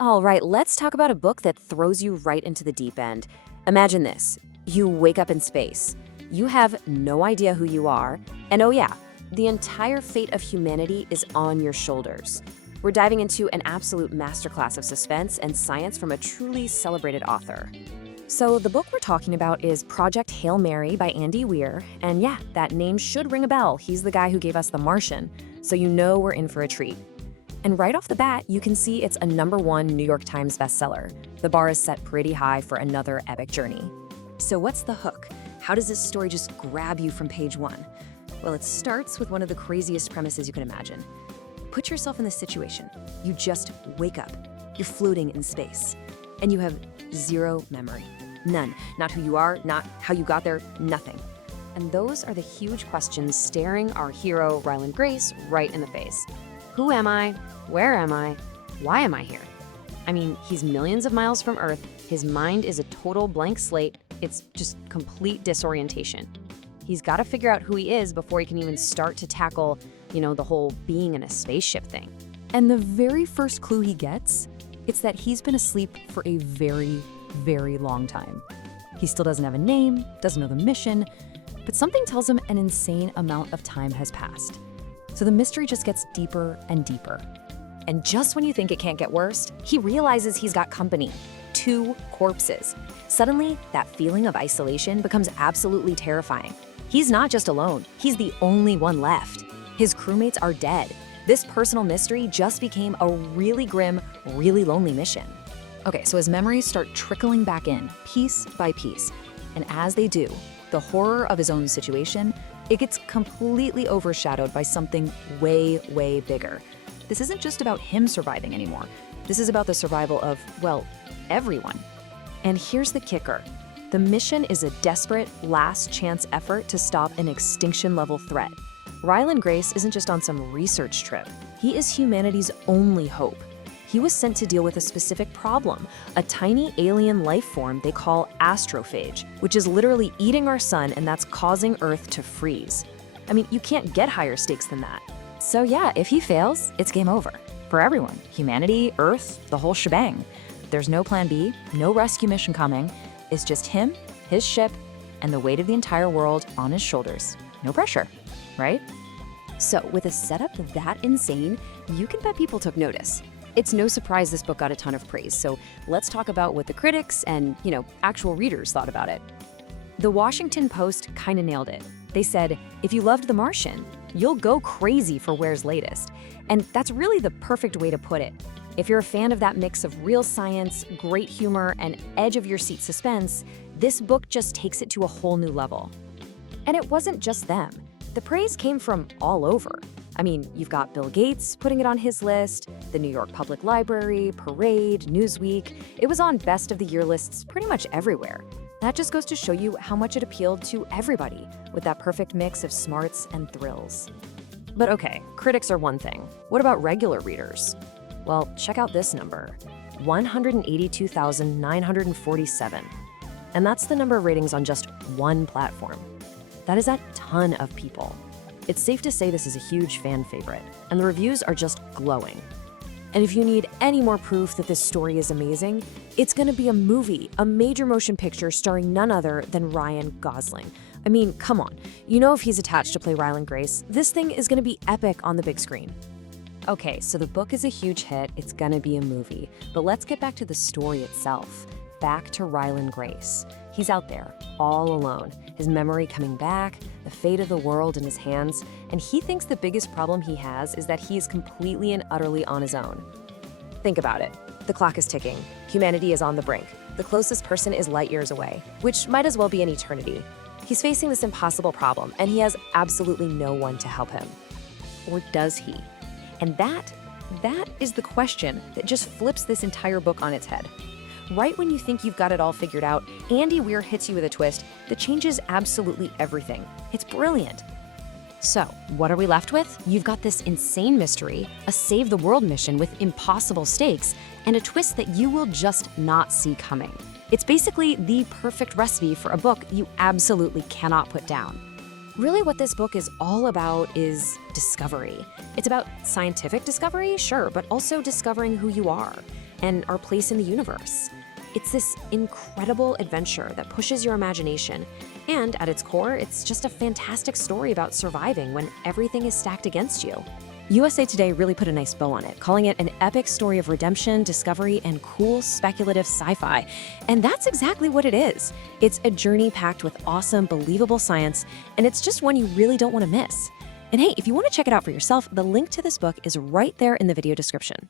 All right, let's talk about a book that throws you right into the deep end. Imagine this. You wake up in space. You have no idea who you are, and oh yeah, the entire fate of humanity is on your shoulders. We're diving into an absolute masterclass of suspense and science from a truly celebrated author. So the book we're talking about is Project Hail Mary by Andy Weir, and yeah, that name should ring a bell. He's the guy who gave us The Martian, so you know we're in for a treat. And right off the bat, you can see it's a #1 New York Times bestseller. The bar is set pretty high for another epic journey. So what's the hook? How does this story just grab you from page one? Well, it starts with one of the craziest premises you can imagine. Put yourself in this situation. You just wake up. You're floating in space. And you have zero memory. None. Not who you are, not how you got there, nothing. And those are the huge questions staring our hero, Ryan Grace, right in the face. Who am I? Where am I? Why am I here? I mean, he's millions of miles from Earth. His mind is a total blank slate. It's just complete disorientation. He's got to figure out who he is before he can even start to tackle, the whole being in a spaceship thing. And the very first clue he gets, it's that he's been asleep for a very, very long time. He still doesn't have a name, doesn't know the mission, but something tells him an insane amount of time has passed. So the mystery just gets deeper and deeper. And just when you think it can't get worse, he realizes he's got company. 2 corpses. Suddenly, that feeling of isolation becomes absolutely terrifying. He's not just alone, he's the only one left. His crewmates are dead. This personal mystery just became a really grim, really lonely mission. Okay, so his memories start trickling back in, piece by piece. And as they do, the horror of his own situation, it gets completely overshadowed by something way, way bigger. This isn't just about him surviving anymore. This is about the survival of, well, everyone. And here's the kicker. The mission is a desperate, last-chance effort to stop an extinction-level threat. Ryan Grace isn't just on some research trip. He is humanity's only hope. He was sent to deal with a specific problem, a tiny alien life form they call astrophage, which is literally eating our sun and that's causing Earth to freeze. I mean, you can't get higher stakes than that. So yeah, if he fails, it's game over. For everyone, humanity, Earth, the whole shebang. There's no plan B, no rescue mission coming. It's just him, his ship, and the weight of the entire world on his shoulders. No pressure, right? So with a setup that insane, you can bet people took notice. It's no surprise this book got a ton of praise, so let's talk about what the critics and, actual readers thought about it. The Washington Post kinda nailed it. They said, if you loved The Martian, you'll go crazy for Weir's latest. And that's really the perfect way to put it. If you're a fan of that mix of real science, great humor, and edge-of-your-seat suspense, this book just takes it to a whole new level. And it wasn't just them. The praise came from all over. I mean, you've got Bill Gates putting it on his list, the New York Public Library, Parade, Newsweek. It was on best of the year lists pretty much everywhere. That just goes to show you how much it appealed to everybody, with that perfect mix of smarts and thrills. But okay, critics are one thing. What about regular readers? Well, check out this number, 182,947. And that's the number of ratings on just one platform. That is a ton of people. It's safe to say this is a huge fan favorite, and the reviews are just glowing. And if you need any more proof that this story is amazing, it's gonna be a movie, a major motion picture starring none other than Ryan Gosling. I mean, come on. If he's attached to play Ryan Grace, this thing is gonna be epic on the big screen. Okay, so the book is a huge hit, it's gonna be a movie. But let's get back to the story itself. Back to Ryan Grace. He's out there, all alone, his memory coming back, the fate of the world in his hands, and he thinks the biggest problem he has is that he is completely and utterly on his own. Think about it. The clock is ticking. Humanity is on the brink. The closest person is light years away, which might as well be an eternity. He's facing this impossible problem, and he has absolutely no one to help him. Or does he? And that is the question that just flips this entire book on its head. Right when you think you've got it all figured out, Andy Weir hits you with a twist that changes absolutely everything. It's brilliant. So, what are we left with? You've got this insane mystery, a save the world mission with impossible stakes, and a twist that you will just not see coming. It's basically the perfect recipe for a book you absolutely cannot put down. Really what this book is all about is discovery. It's about scientific discovery, sure, but also discovering who you are. and our place in the universe. It's this incredible adventure that pushes your imagination, and at its core, it's just a fantastic story about surviving when everything is stacked against you. USA Today really put a nice bow on it, calling it an epic story of redemption, discovery, and cool speculative sci-fi. And that's exactly what it is. It's a journey packed with awesome, believable science, and it's just one you really don't want to miss. And hey, if you want to check it out for yourself, the link to this book is right there in the video description.